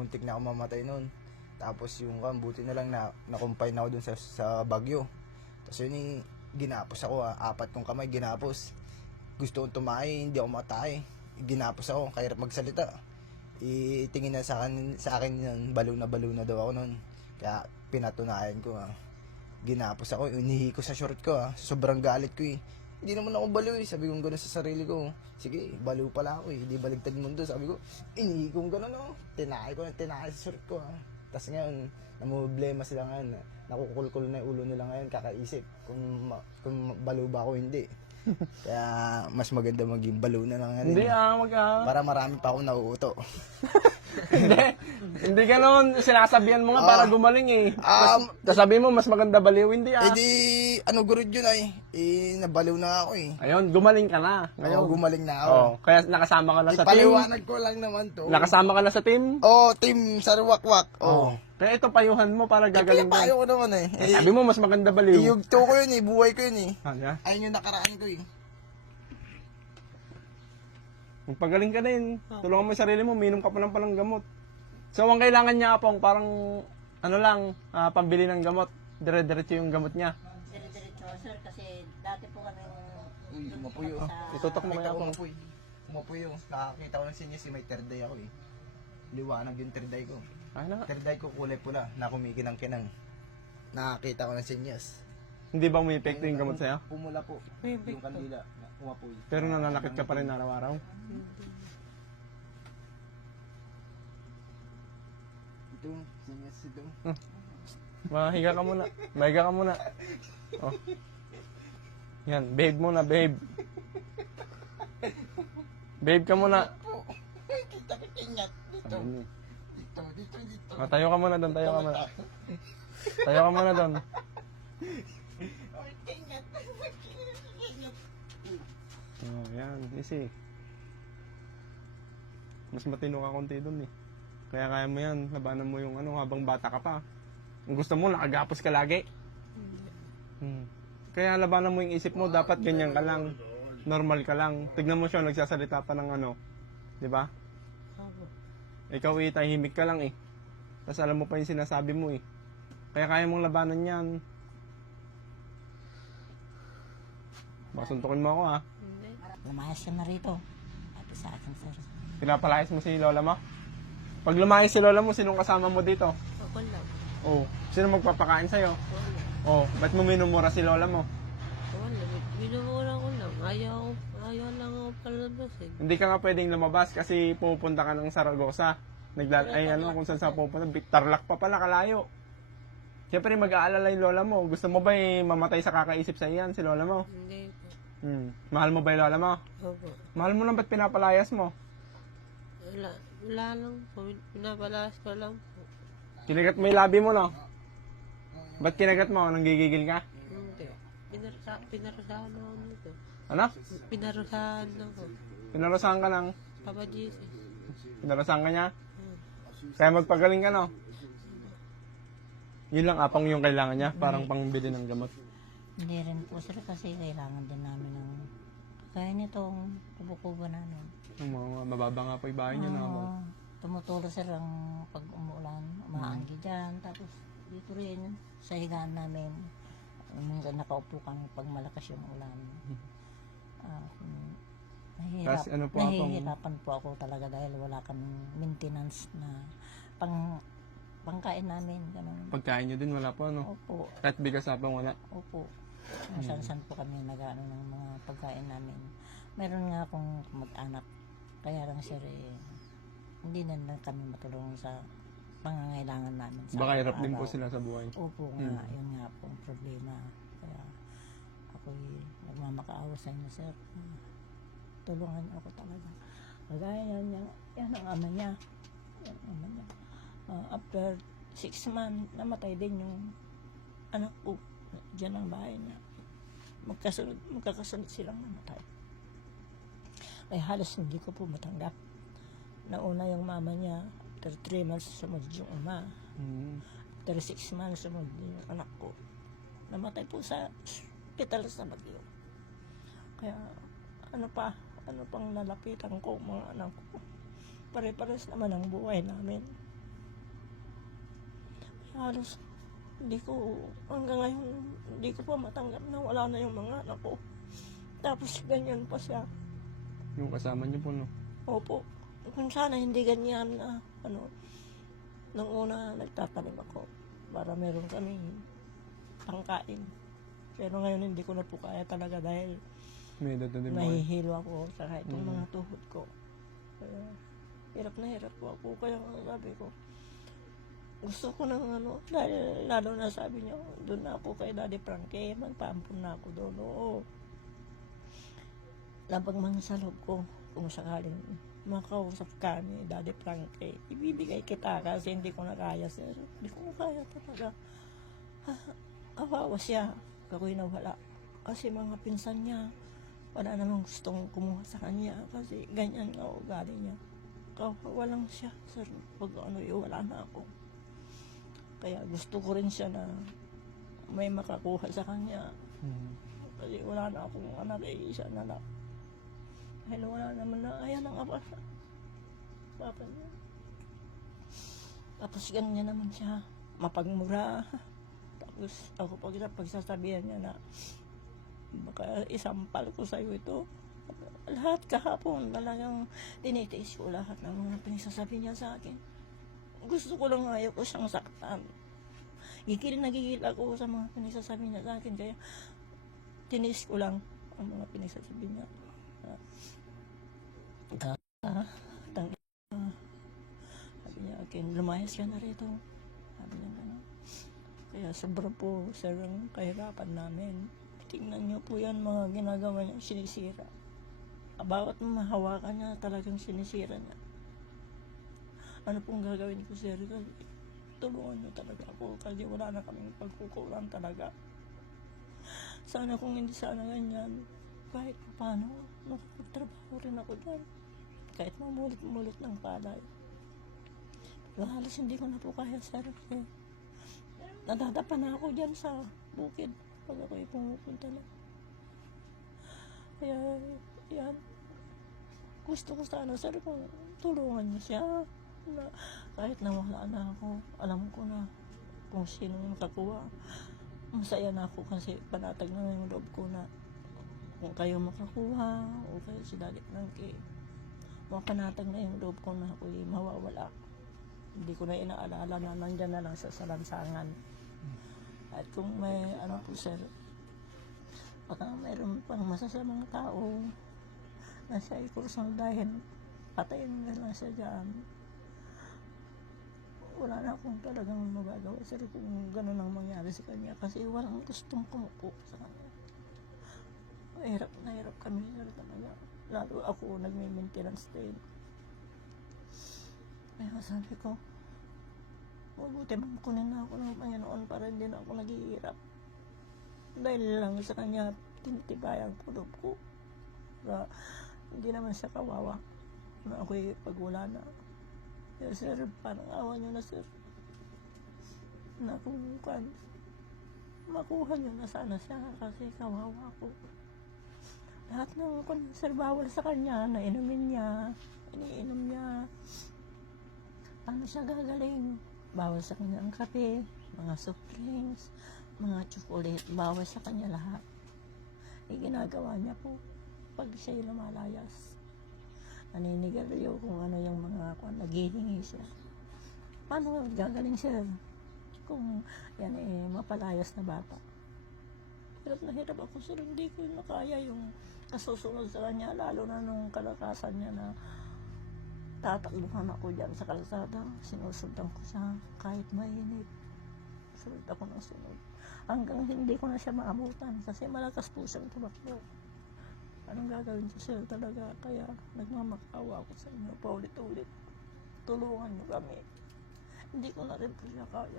muntik na ako mamatay noon. Tapos yung buti na lang na nakumpine ako dun sa Bagyo. Tapos yun ginapos ako, 4 kong kamay ginapos. Gusto kong tumae, hindi ako matay. Ginapos ako, kahirap magsalita. Itingin na sa akin yun, balo na daw ako noon. Kaya pinatunayan ko, ginapos ako, inihi ko sa short ko, sobrang galit ko Hindi naman ako baliw sabi ko gano'n sa sarili ko. Sige, baliw pala ako hindi baligtad mundo. Sabi ko, inihi ko gano'n Tinakay ko sa short ko Tapos ngayon, namumblema sila ngayon. Nakukulkul na yung ulo nila ngayon, kakaisip kung baliw ba ako hindi. Kaya mas maganda maging baliw na lang Hindi para marami pa akong nauuto. Hindi ganoon. Sinasabihan mo nga para gumaling Tapos sabi mo, mas maganda baliw. Hindi Gurud yun nabaliw na ako Ayun, gumaling ka na. Ngayon, gumaling na ako. Kaya nakasama ka na sa team. Ipaliwanag ko lang naman to. Nakasama ka na sa team? Team Sarwakwak. Kaya ito payuhan mo para gagaling ka. Payo ko naman Sabi mo, mas maganda baliw. Iyugto ko yun buhay ko yun Ayun yung nakaraan ko Magpagaling ka din. Tulungan mo yung sarili mo, minum ka pa ng palang gamot. So, ang kailangan niya, Apong, parang, pambili ng gamot. Dire-diretso yung gamot niya. Dire-diretso, sir, kasi dati po kami umapuyo. Itutok mo kaya, Apong. Umapuyo. Nakakita ko ng sinyas may third eye ako Liwanag yung third eye ko. Third eye ko kulay pula, na kumikinang-kinang. Nakakita ko ng sinyas. Hindi ba umipekto yung gamot sa'yo? Pumula po. Yung kandila. Umapuy. Pero nananakit ka pa rin araw-araw? Ito, sinyas ito. Mahiga ka muna. Mahiga ka muna. Yan, babe muna, babe. Babe ka muna. Kita ko sinyas. Dito. Tayo ka muna doon, tayo ka muna. Tayo ka muna doon. Yan, easy. Mas matino ka konti doon Kaya kaya mo yan, labanan mo yung habang bata ka pa. Kung gusto mo, nakagapos ka lagi. Kaya labanan mo yung isip mo, dapat ganyan ka lang. Normal ka lang. Tignan mo siya, nagsasalita pa ng di ba? Ikaw tahimik ka lang Tapos alam mo pa yung sinasabi mo Kaya kaya mong labanan yan. Masuntukin mo ako Lumayas ka na rito. Ate sa akin, sir. Pinapalayas mo si lola mo? Pag lumayas si lola mo, sinong kasama mo dito? Ako lang. Sino magpapakain sa'yo? Ba't mo minumura si lola mo? Wala, minumura ko lang. Ayaw lang ako palabas Hindi ka nga pwedeng lumabas kasi pupunta ka ng Saragosa. Kung saan sa pupunta, Tarlac pa pala, kalayo. Siyempre mag-aalala yung lola mo. Gusto mo ba mamatay sa kakaisip sa iyan si lola mo? Hindi po. Mahal mo ba yung lola mo? Opo. Mahal mo lang, ba't pinapalayas mo? Wala lang po. Pinapalas ko lang po. Kinagat mo yung labi mo, no? Ba't kinagat mo? Nanggigigil ka? Hindi. Pinarusahan ako nito. Ano? Pinarusahan ako. Pinarusahan ka ng? Papa Jesus. Pinarusahan ka niya? Kaya magpagaling ka, no? Yun lang, Apong, yung kailangan niya. Parang pangbili ng gamot. Hindi rin po, sir, kasi kailangan din namin ng kaya nitong kubo-kubo namin. Mababa nga po yung bahay niyo, no? Tumutulo, sir, ang pag umuulan, umaanggi dyan. Tapos dito rin, sa higaan namin, minsan nakaupo kami pag malakas yung ulan. Nahihirapan po ako talaga dahil wala kaming maintenance na pangkain namin. Ganun. Pagkain nyo din, wala po, no? Opo. Kahit bigas Apong, wala? Opo. Saan po kami nag-ano ng mga pagkain namin. Meron nga akong mag-anak. Kaya lang, sir, hindi na lang kami matulungan sa pangangailangan namin. Baka hirap din po sila sa buhay. Opo nga, yun nga po ang problema. Kaya ako'y nagmamakaawa sa inyo, sir. Tulungan niyo ako talaga. Kagaya yan ang ama niya. Yan ang ama niya. After 6 months, namatay din yung anak ko. Diyan ang bahay niya. Magkakasunod silang namatay. Kaya halos hindi ko po matanggap. Nauna yung mama niya, after 3 months, sumunod yung ama. After 6 months, sumunod yung anak ko. Namatay po sa hospital sa Baguio. Kaya, ano pang nalapitan ko, mga anak ko. Pare-pares naman ang buhay namin. halos hanggang ngayon, hindi ko pa matanggap na wala na yung mga anak ko. Tapos ganyan pa siya. Yung kasama niyo po, no? Opo. Kung sana hindi ganyan na, nung una nagtatanim ako para meron kami pangkain. Pero ngayon hindi ko na po kaya talaga dahil May edad na din po. nahihilo ako sa kahit yung mga tuhod ko. Kaya hirap na hirap po ako. Kaya nga sabi ko, gusto ko ng dahil lalo na sabi niyo, doon na ako kay Daddy Frankie, magpaampun na ako doon. Oo. Labang mga sa loob ko, kung sakaling makausap ka ni Daddy Frankie, ibibigay kita kasi hindi ko na kaya, sir. Hindi ko na kaya talaga. Awawa siya, ako'y nawala. Kasi mga pinsan niya, wala namang gustong kumuha sa kanya kasi ganyan nga ugali niya. Kawawa lang siya, sir. Pag wala na ako. Kaya gusto ko rin siya na may makakuha sa kanya. Kasi wala na akong anak, isa na lang. Dahil wala naman na, ayan ang papa niya. Tapos ganyan naman siya, mapagmura. Tapos ako pagsasabihan niya na, baka isampal ko sa'yo ito. Lahat kahapon talagang tinitiis ko lahat ng mga pinagsasabi niya sa akin. Gusto ko lang ayaw ko siyang saktan. Nagigil ako sa mga pinagsasabi niya sa akin. Kaya tiniis ko lang ang mga pinagsasabi niya. Sabi niya, okay, lumayas ka na rito. Sabi niya gano'n. Kaya sobra po, sir, ang kahirapan namin. Tingnan niyo po yan, mga ginagawa niya, sinisira. Bawat mahawakan niya, talagang sinisira niya. Ano pong gagawin ko, sir? Tulungan niyo talaga ako kasi wala na kaming pagkukulang talaga. Sana kung hindi sana ganyan, kahit paano, nakapagtrabaho rin ako dyan. Kahit mamulot-mulot ng palay. Pero halos hindi ko na po kaya, sir. Eh, nadadapa na ako dyan sa bukid pag ako'y pumupunta na. Kaya, yan. Gusto ko sana, sir, kung tulungan niyo siya. Na kahit nawala na ako, alam ko na kung sino yung kakuha. Masaya na ako kasi panatag na yung loob ko na kung kayo makakuha o kayo si Daddy Frankie, mapanatag na yung loob ko na ako'y mawawala. Hindi ko na inaalala na nandyan na lang sa lansangan. At kung may po, sir, baka mayroon pang masasamang tao na siya ikursan dahil patayin na lang siya dyan. Wala na akong talagang magagawa, sir, kung gano'n ang mangyari sa kanya kasi walang gustong kumupo sa kanya. Hirap na hirap kami, sir, talaga. Lalo ako nagme-maintenance din. Kaya sabi ko, mabuti man kunin na ako ng Panginoon para hindi na ako naghihirap. Dahil lang sa kanya, tinitibayan ko loob ko. Para hindi naman siya kawawa na ako'y pagwala na. Kaya, sir, parang awa niyo na, sir. Na kung makuha niyo na sana siya kasi kawawa ko. Lahat ng sir, bawal sa kanya, nainumin niya, iniinom niya. Paano siya gagaling? Bawal sa kanya ang kape, mga soft drinks, mga chocolate, bawal sa kanya lahat. Ginagawa niya po pag siya'y lumalayas. Naninigarilyo kung ano yung mga naghihingi siya. Paano gagaling siya kung yan mapalayas na bata? Hirap na hirap ako, sir. Hindi ko nakaya yung kasusunod sa kanya, lalo na nung kalakasan niya na tatakbuhan ako dyan sa kalsada. Sinusundan ko siya kahit mainit. Sunod ako ng sunod. Hanggang hindi ko na siya maabutan kasi malakas po siyang tumakbo. Anong gagawin ko, sir, talaga? Kaya nagmamakaawa ako sa inyo paulit-ulit. Tulungan niyo kami. Hindi ko na rin po siya kaya.